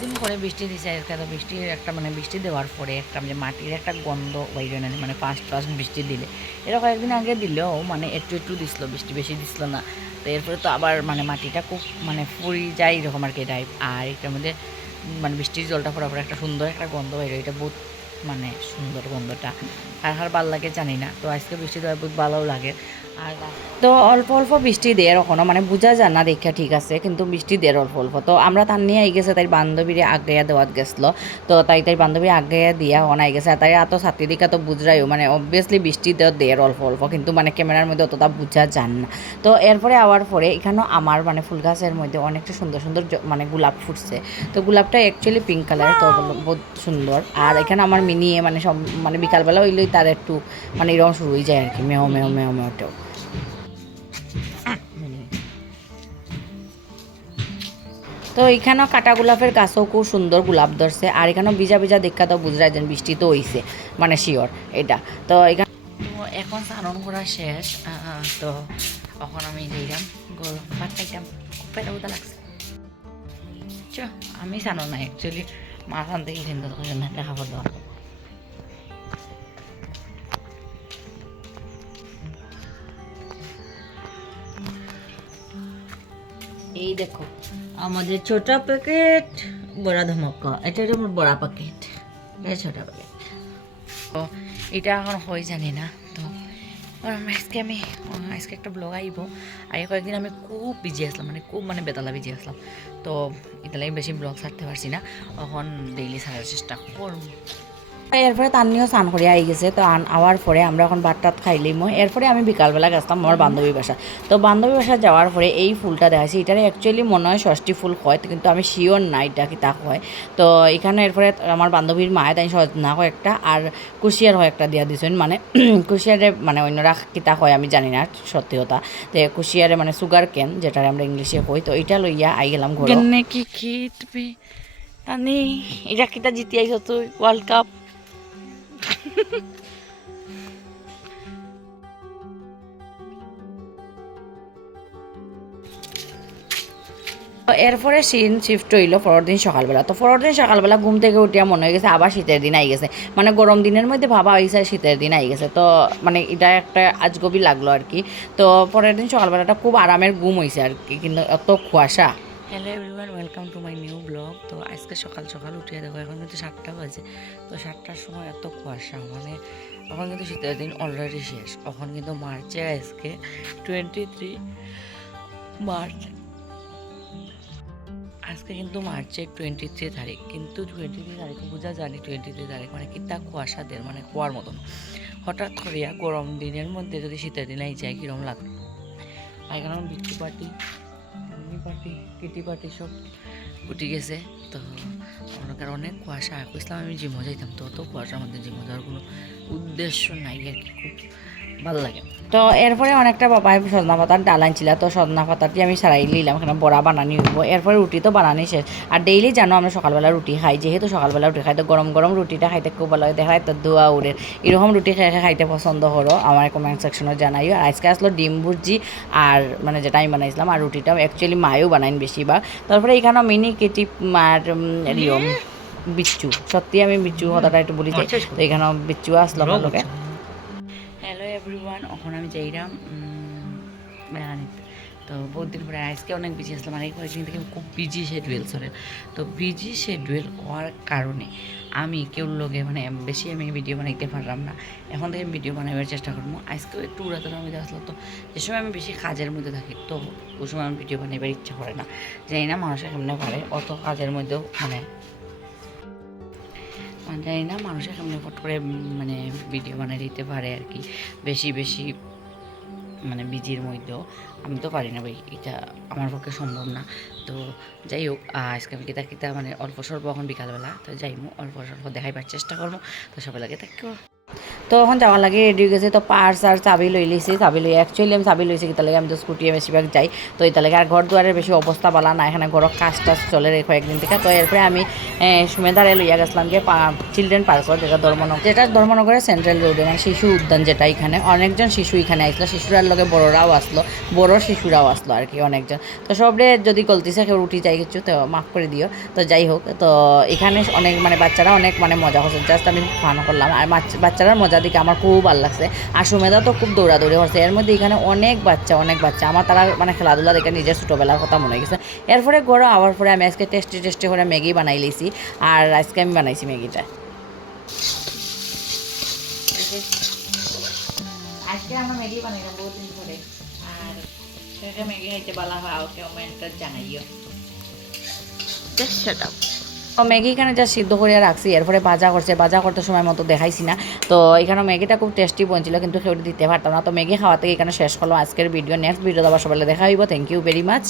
দিন পরে বৃষ্টি দিছে আজকে। তো বৃষ্টির একটা মানে বৃষ্টি দেওয়ার পরে একটা মানে মাটির একটা গন্ধ বাইরে না, মানে ফার্স্ট ফার্স্ট বৃষ্টি দিলে এটা কয়েকদিন আগে দিলেও মানে একটু একটু দিছিল, বৃষ্টি বেশি দিছিল না। তো এরপরে তো আবার মানে মাটিটা খুব মানে ফুরি যায় এরকম আর কি টাইপ। আর এটার মধ্যে মানে বৃষ্টির জলটা পড়ার পরে একটা সুন্দর একটা গন্ধ বাইরে, এটা বহুত মানে সুন্দর গন্ধটা। আর ভাল লাগে জানি না। তো আজকে বৃষ্টি দেওয়ার বহুত ভালোও লাগে। আর তো অল্প অল্প বৃষ্টি দেয় এখনো, মানে বোঝা যায় না দেখা ঠিক আছে, কিন্তু বৃষ্টি দেয় অল্প অল্প। তো আমরা তার নিয়ে আই গেছে, তাই বান্ধবীরে আগাইয়া দেওয়াত গেছিলো। তো তাই বান্ধবী আগাইয়া দিয়া অনাই গেছে। আর তাই এত ছাত্রী দিকা তো বুঝরাইও মানে অবভিয়াসলি বৃষ্টি দেয় অল্প অল্প, কিন্তু মানে ক্যামেরার মধ্যে অতটা বোঝা যান না। তো এরপরে আওয়ার পরে এখানেও আমার মানে ফুল গাছের মধ্যে অনেকটা সুন্দর সুন্দর মানে গোলাপ ফুটছে। তো গোলাপটা অ্যাকচুয়ালি পিঙ্ক কালার, তো বহুত সুন্দর। আর এখানে আমার মিনিয়ে মানে সব মানে বিকালবেলা হইলেই তার একটু মানে এরকম শুরু হয়ে যায় আর কি, মেও মেও মেও মেওটাও। তো এখানেও কাটা গোলাপের গাছও খুব সুন্দর গোলাপ ধরছে। আর এখানেও ভিজা ভিজা দেখা তো বুঝরা যেন বৃষ্টি তো হইছে, মানে শিওর এটা। তো এখানে তো এখন স্নান করা শেষ। তো এখন আমি যাইলাম ভাত খাইতাম, খুব পেটা উদা লাগছে। আমি জানো না অ্যাকচুয়ালি মাছ আনতে গেছেন, তো দেখা পড়লো। এই দেখো আমাদের ছোট প্যাকেট বড়া ধমকা, এটা আমার বড়া প্যাকেট, এটা ছোট প্যাকেট। তো এটা এখন হয় জানি না। তো আজকে একটা ব্লগ আইব। আগে কয়েকদিন আমি খুব বিজি আসলাম, মানে খুব মানে বেতলা বিজি আসলাম। তো এটা লাগে বেশি ব্লগ ছাড়তে পারছি না, এখন ডেইলি ছাড়ার চেষ্টা করব। এরপরে তান্নিও স্নান করে আই গেছে। তো আওয়ার পরে আমরা এখন ভাত টাত খাইলি মই। এরপরে আমি বিকালবেলা গেছিলাম আমার বান্ধবী বাসা। তো বান্ধবী বাসা যাওয়ার পরে এই ফুলটা দেখাচ্ছি, এটার অ্যাকচুয়ালি মনে হয় ষষ্ঠী ফুল হয়, কিন্তু আমি শিওর না এটা কি তা হয়। তো এখানে এরপরে আমার বান্ধবীর মায়ে তাই সজনা কয়েকটা আর কুশিয়ার কয়েকটা দিয়া দিছেন, মানে কুশিয়ারে মানে অন্যরা কিতা হয় আমি জানি না সত্যিকতা। তো কুশিয়ারে মানে সুগার কেন যেটা আমরা ইংলিশে কই, তো এটা লইয়া আই গেলাম ঘরে। কি কি তুমি তানি এটা কিতা জিতি আইছ তুই ওয়ার্ল্ড কাপ? এরপরে সিন শিফট হইলো পরের দিন সকালবেলা। তো পরের দিন সকালবেলা ঘুম থেকে উঠিয়া মনে হয়ে গেছে আবার শীতের দিন আই গেছে, মানে গরম দিনের মধ্যে ভাবা হয়েছে শীতের দিন আই গেছে। তো মানে এটা একটা আজগবি লাগলো আর কি। তো পরের দিন সকালবেলাটা খুব আরামের ঘুম হয়েছে আর কি, কিন্তু এত কুয়াশা। Hello everyone, welcome to my new blog. তো আজকে সকাল সকাল উঠিয়ে দেখো এখন কিন্তু 7টা বাজে। তো 7টার সময় এত কুয়াশা, মানে এখন কিন্তু শীতের দিন অলরেডি শেষ। এখন কিন্তু মার্চে আজকে 23 মার্চ, আজকে কিন্তু মার্চের 23 তারিখ, কিন্তু 23 তারিখ বোঝা জানি 23 তারিখ মানে কিতা কুয়াশা দের মানে কুয়ার মতন। হঠাৎ করিয়া গরম দিনের মধ্যে যদি শীতের দিন আই যায় কীরকম লাগবে। এখানে বিক্রি পার্টি কিটি পার্টি সব উঠে গেছে। তো ওনার অনেক কুয়াশা, কইছিলাম আমি জিমও যাইতাম, তো অত কুয়াশার মধ্যে জিমও যাওয়ার কোনো উদ্দেশ্য নাই আর কি, খুব ভালো লাগে। তো এরপরে অনেকটা বাবাই সজনা পাতার ডাল আনছিল, তো সজনা পাতাটি আমি সারাই নিলাম, এখানে বড়া বানানি হইব। এরপরে রুটি তো বানানি শেষ। আর ডেইলি জানো আমরা সকালবেলা রুটি খাই, যেহেতু সকালবেলা রুটি খাই তো গরম গরম রুটিটা খাইতে খুব ভালো লাগে। দেখা তো দোয়া উড়ে এরকম রুটি খাইতে পছন্দ করো আমার কমেন্ট সেকশনে জানাইও। আর আজকে আসলো ডিম ভুর্জি আর মানে যেটা আমি বানাইছিলাম, আর রুটিটাও অ্যাকচুয়ালি মায়েও বানাইন বেশিরভাগ। তারপরে এখানেও মিনি কেটি আর রিয়ম বিচ্ছু, সত্যি আমি বিচ্ছু কথাটা একটু বলি যাই। তো এখানেও বিচ্ছু আসলো আমার লোকে। হ্যালো এভরিওয়ান, এখন আমি যাইলাম বেড়ানিতে। তো বহুত দিন পরে আজকে অনেক বিজি আসলাম, মানে কয়েকদিন থেকে খুব বিজি শেডিউল চলে। তো বিজি শেডিউল হওয়ার কারণে আমি কেউ লোকে মানে বেশি আমি ভিডিও বানাইতে পারলাম না। এখন থেকে ভিডিও বানাবার চেষ্টা করবো। আজকেও একটু উড়াতলার মধ্যে আসলো, তো যে সময় আমি বেশি কাজের মধ্যে থাকি তো ওই সময় আমি ভিডিও বানাইবার ইচ্ছা করে না। জানি না মানুষের কেমনে পারে অত কাজের মধ্যেও মানে জানি না মানুষের কেমনে ফট করে মানে ভিডিও বানিয়ে দিতে পারে আর কি, বেশি বেশি মানে বিজির মধ্যেও। আমি তো পারি না ভাই, এটা আমার পক্ষে সম্ভব না। তো যাই হোক আজকে আমি কিতা মানে অল্প স্বল্প এখন বিকালবেলা তো যাইমু অল্প স্বল্প দেখাইবার চেষ্টা করবো। তো সবাই লাগে থাকো। তো এখন যাওয়ার লাগে রেডি হয়ে গেছে, তো পার্স আর চাবি লই লিছি, চাবি লই অ্যাকচুয়ালি আমি চাবি লইছি কি লাগে আমি তো স্কুটি বেশিরভাগ যাই, তো এটা লাগে আর ঘর দুয়ারের বেশি অবস্থা বালা না, এখানে ঘর কাজ টাজ চলে রে কয়েকদিন থেকে। তো এরপরে আমি সুমেধারে লইয়া গেছিলাম গিয়ে চিলড্রেন পার্ক, যেটা ধর্মনগরের সেন্ট্রাল রোডে, মানে শিশু উদ্যান যেটা, এখানে অনেকজন শিশু এখানে আসলো, শিশুরার লগে বড়রাও আসলো, বড় শিশুরাও আসলো আর কি অনেকজন। তো সবরে যদি গলতিছে কেউ উঠি যাই কিছু তো মাফ করে দিও। তো যাই হোক, তো এখানে অনেক মানে বাচ্চারা অনেক মানে মজা করছে, জাস্ট আমি ফান করলাম, আর বাচ্চারার মজা দিকে আমার খুব ভালো লাগছে। আর সুমেধা তো খুব দৌড়াদৌড়ি করছে, এর মধ্যে এখানে অনেক বাচ্চা আমার তারা মানে খেলাধুলা দেখে নিজের ছোটোবেলার কথা মনে গেছে। এরপরে ঘরে আবার পরে আমি আজকে টেস্টি করে ম্যাগি বানাই লিছি, আর আজকে আমি বানাইছি ম্যাগিটা। আজকে আমরা ম্যাগি বানাইলাম বহুদিন ধরে, আর সেটা ম্যাগি খাইতে বলা হয়, ওকে কমেন্টটা জানাইও। তো ম্যাগি এখানে যা সিদ্ধ করে রাখছি, এরপরে ভাজা করছে, ভাজা করতে সময় মতো দেখাইছি না। তো এখানে ম্যাগিটা খুব টেস্টি বনছিল, কিন্তু কেউ দিতে পারতাম না। তো ম্যাগি খাওয়া থেকে এখানে শেষ করলাম আজকের ভিডিও। নেক্সট ভিডিও আবার সবাই দেখা হইব। Thank you very much.